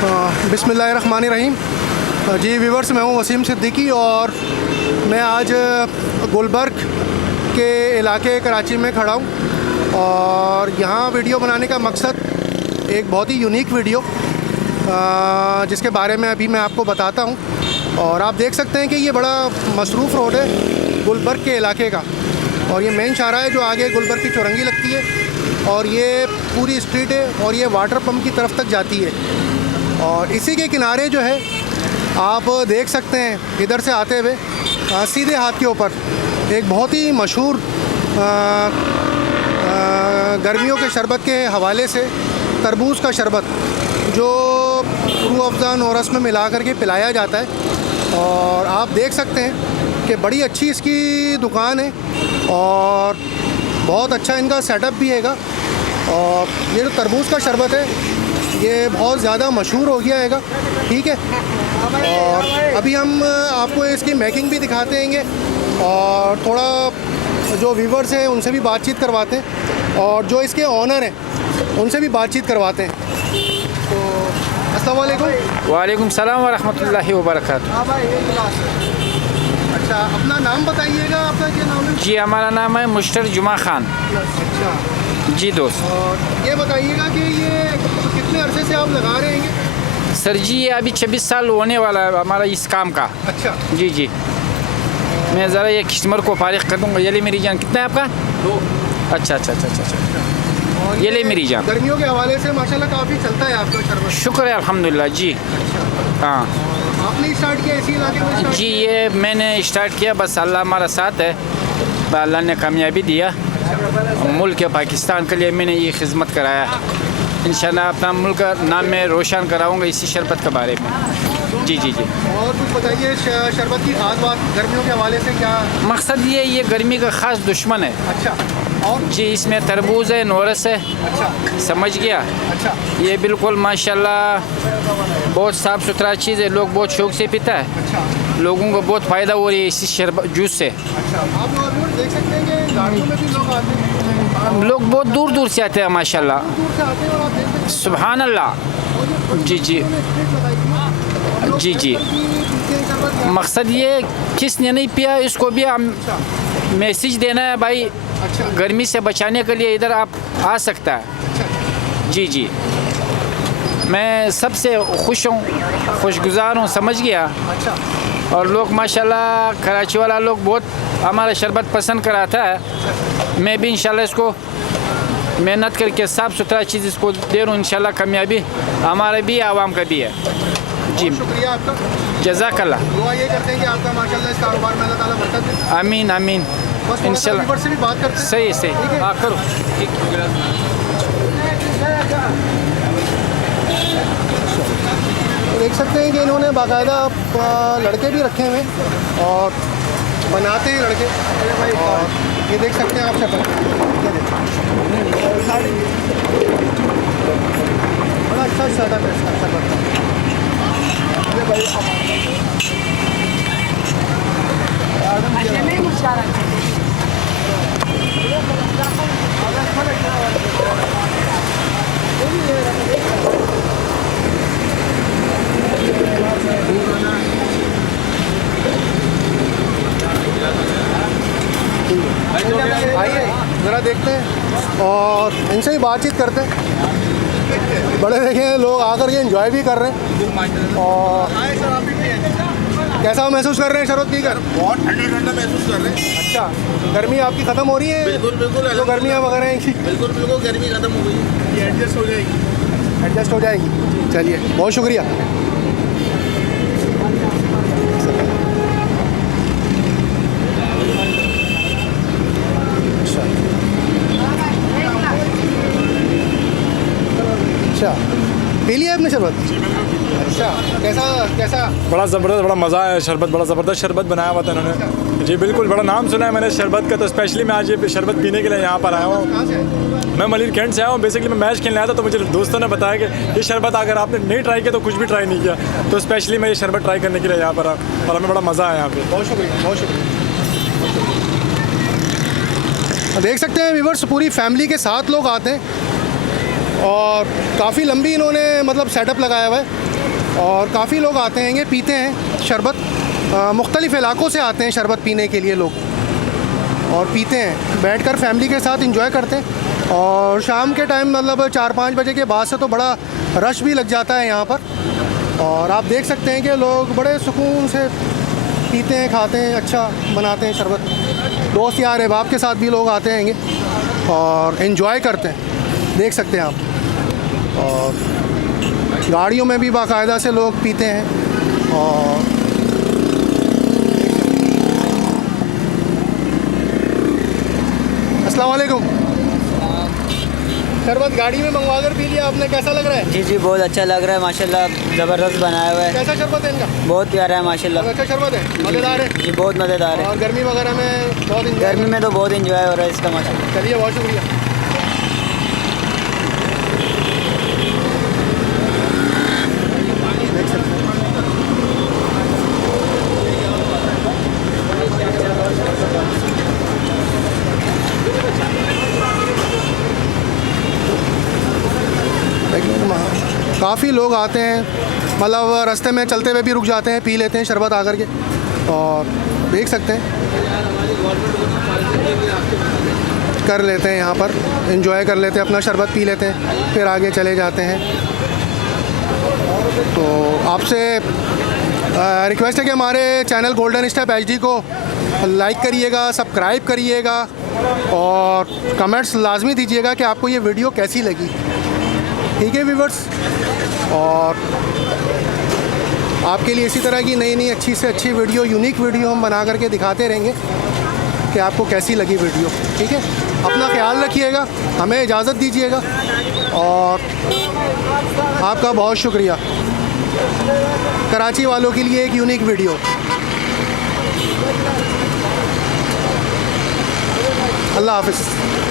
बिस्मिल्लाहिर्रहमानिर्रहीम। जी व्यूवर्स, मैं हूँ वसीम सिद्दीकी और मैं आज गुलबर्ग के इलाके कराची में खड़ा हूँ और यहाँ वीडियो बनाने का मकसद एक बहुत ही यूनिक वीडियो जिसके बारे में अभी मैं आपको बताता हूँ। और आप देख सकते हैं कि ये बड़ा मसरूफ़ रोड है गुलबर्ग के इलाके का और ये मेन शाहरा है जो आगे गुलबर्ग की चौरंगी लगती है और ये पूरी स्ट्रीट है और ये वाटर पम्प की तरफ तक जाती है। और इसी के किनारे जो है आप देख सकते हैं इधर से आते हुए सीधे हाथ के ऊपर एक बहुत ही मशहूर गर्मियों के शरबत के हवाले से तरबूज का शरबत जो रूह अफ़ज़ा नोरस में मिला करके पिलाया जाता है। और आप देख सकते हैं कि बड़ी अच्छी इसकी दुकान है और बहुत अच्छा इनका सेटअप भी हैगा। और ये जो तरबूज का शरबत है ये बहुत ज़्यादा मशहूर हो गया हैगा, ठीक है। और अभी हम आपको इसकी मेकिंग भी दिखाते हैं और थोड़ा जो व्यूवर्स हैं उनसे भी बातचीत करवाते हैं और जो इसके ऑनर हैं उनसे भी बातचीत करवाते हैं। तो अस्सलाम वालेकुम। वालेकुम सलाम व रहमतुल्लाहि व बरकातुहू। अच्छा, अपना नाम बताइएगा। आपका क्या नाम है? जी, हमारा नाम है मुश्तर जुमा खान। अच्छा जी दोस्त। और ये बताइएगा कि ये कितने अरसे से आप लगा रहे हैं? सर जी, ये अभी 26 साल होने वाला है हमारा इस काम का। अच्छा जी जी। मैं ज़रा ये कस्टमर को फारिग कर दूँगा। ये ले मेरी जान। कितना है आपका? 2। अच्छा अच्छा अच्छा अच्छा अच्छा। और ये ले मेरी जान। गर्मियों के हवाले से माशाल्लाह काफ़ी चलता है आपका शरबत। शुक्र है अल्हम्दुलिल्लाह जी। हाँ आपने स्टार्ट किया इसी इलाके में स्टार्ट जी, ये मैंने स्टार्ट किया, बस अल्लाह हमारा साथ है, अल्लाह ने कामयाबी दिया। मुल्क पाकिस्तान के लिए मैंने ये खिदमत कराया। इंशाल्लाह अपना मुल्क का नाम मैं रोशन कराऊंगा इसी शरबत के बारे में। जी जी जी। और कुछ बताइए शरबत की खास बात गर्मियों के हवाले से क्या मकसद ये गर्मी का ख़ास दुश्मन है। अच्छा। और जी, इसमें तरबूज है, नोरस है। अच्छा समझ गया। अच्छा ये बिल्कुल माशाल्लाह बहुत साफ़ सुथरा चीज़ है, लोग बहुत शौक़ से पीता है। अच्छा। लोगों को बहुत फ़ायदा हो रही है इसी शरबत जूस से। अच्छा, आप लोग देख सकते हैं कि गाड़ियों में भी लोग आते हैं, लोग बहुत दूर दूर से आते हैं माशाल्लाह। दूर से आते हैं और आप देख सकते हैं सुभान अल्लाह। जी जी जी जी। मकसद ये किसने नहीं पिया इसको भी हम मैसेज देना है भाई, गर्मी से बचाने के लिए इधर आप आ सकता है। जी जी। मैं सबसे खुश हूँ, खुशगुजार हूँ, समझ गया। और लोग माशाल्लाह कराची वाला लोग बहुत हमारा शरबत पसंद कराता है। मैं भी इंशाल्लाह इसको मेहनत करके साफ़ सुथरा चीज़ इसको दे रहा हूँ। इंशाल्लाह कामयाबी हमारे भी आवाम का भी है। जी शुक्रिया आपका, जज़ाकल्लाह। दुआ ये करते हैं कि आपका माशाल्लाह इस कारोबार में अल्लाह ताला बरकत दे। आमीन आमीन बस इंशाल्लाह। व्यूअर्स से भी बात करते हैं। सही सही। हाँ करो। देख सकते हैं कि इन्होंने बाकायदा लड़के भी रखे हुए हैं और बनाते हैं लड़के। और ये देख सकते हैं आप शरबत, बड़ा अच्छा सेटअप है इसका शरबत का। आइए ज़रा देखते हैं और इनसे भी बातचीत करते हैं। बड़े देखें लोग आकर के एंजॉय भी कर रहे हैं। और कैसा महसूस कर रहे हैं शरबत पीकर? बहुत ठंडा ठंडा महसूस कर रहे हैं। अच्छा, गर्मी आपकी ख़त्म हो रही है? बिल्कुल बिल्कुल। जो गर्मियाँ वगैरह हैं बिल्कुल बिल्कुल गर्मी खत्म हो गई, ये एडजस्ट हो जाएगी। एडजस्ट हो जाएगी। चलिए, बहुत शुक्रिया। अच्छा, पी लिया आपने शरबत? अच्छा, कैसा कैसा? बड़ा ज़बरदस्त, बड़ा मज़ा आया। शरबत बड़ा ज़बरदस्त शरबत बनाया हुआ था इन्होंने। जी बिल्कुल, बड़ा नाम सुना है मैंने शरबत का, तो स्पेशली मैं आज ये शरबत पीने के लिए यहाँ पर आया हूँ। कहाँ से? मैं मलिर कैंट से आया हूँ। बेसिकली मैं मैच खेलने आया था, तो मुझे दोस्तों ने बताया कि ये शरबत अगर आपने नहीं ट्राई किया तो कुछ भी ट्राई नहीं किया, तो स्पेशली मैं ये शरबत ट्राई करने के लिए यहाँ पर आया और हमें बड़ा मज़ा आया यहाँ पर। बहुत शुक्रिया, बहुत शुक्रिया। देख सकते हैं व्यूअर्स, पूरी फैमिली के साथ लोग आते हैं और काफ़ी लंबी इन्होंने मतलब सेटअप लगाया हुआ है। और काफ़ी लोग आते हैं, पीते हैं शरबत। मुख्तलिफ़ इलाक़ों से आते हैं शरबत पीने के लिए लोग, और पीते हैं, बैठकर फैमिली के साथ इंजॉय करते हैं। और शाम के टाइम मतलब 4-5 बजे के बाद से तो बड़ा रश भी लग जाता है यहाँ पर। और आप देख सकते हैं कि लोग बड़े सुकून से पीते हैं, खाते हैं, अच्छा बनाते हैं शरबत। दोस्त यार अहबाब के साथ भी लोग आते हैं और इन्जॉय करते हैं, देख सकते हैं आप। और गाड़ियों में भी बाकायदा से लोग पीते हैं। और अस्सलाम वालेकुम। शरबत गाड़ी में मंगवा कर पी लिया आपने, कैसा लग रहा है? जी बहुत अच्छा लग रहा है माशाल्लाह, ज़बरदस्त बनाया हुआ है। कैसा शरबत है इनका? बहुत प्यारा है माशाल्लाह। अच्छा शरबत है, मज़ेदार है जी बहुत मज़ेदार है। और गर्मी वगैरह में बहुत enjoy गर्मी में तो बहुत इंजॉय हो रहा है इसका माशाल्लाह। चलिए, बहुत शुक्रिया। काफ़ी लोग आते हैं, मतलब रास्ते में चलते हुए भी रुक जाते हैं, पी लेते हैं शरबत आकर के। और देख सकते हैं, कर लेते हैं यहाँ पर, एंजॉय कर लेते हैं, अपना शरबत पी लेते हैं, फिर आगे चले जाते हैं। तो आपसे रिक्वेस्ट है कि हमारे चैनल गोल्डन स्टेप HD को लाइक करिएगा, सब्सक्राइब करिएगा और कमेंट्स लाजमी दीजिएगा कि आपको ये वीडियो कैसी लगी। ठीक है व्यूवर्स, और आपके लिए इसी तरह की नई नई अच्छी से अच्छी वीडियो, यूनिक वीडियो हम बना करके दिखाते रहेंगे कि आपको कैसी लगी वीडियो। ठीक है, अपना ख्याल रखिएगा, हमें इजाज़त दीजिएगा और आपका बहुत शुक्रिया। कराची वालों के लिए एक यूनिक वीडियो। अल्लाह हाफ़िज़।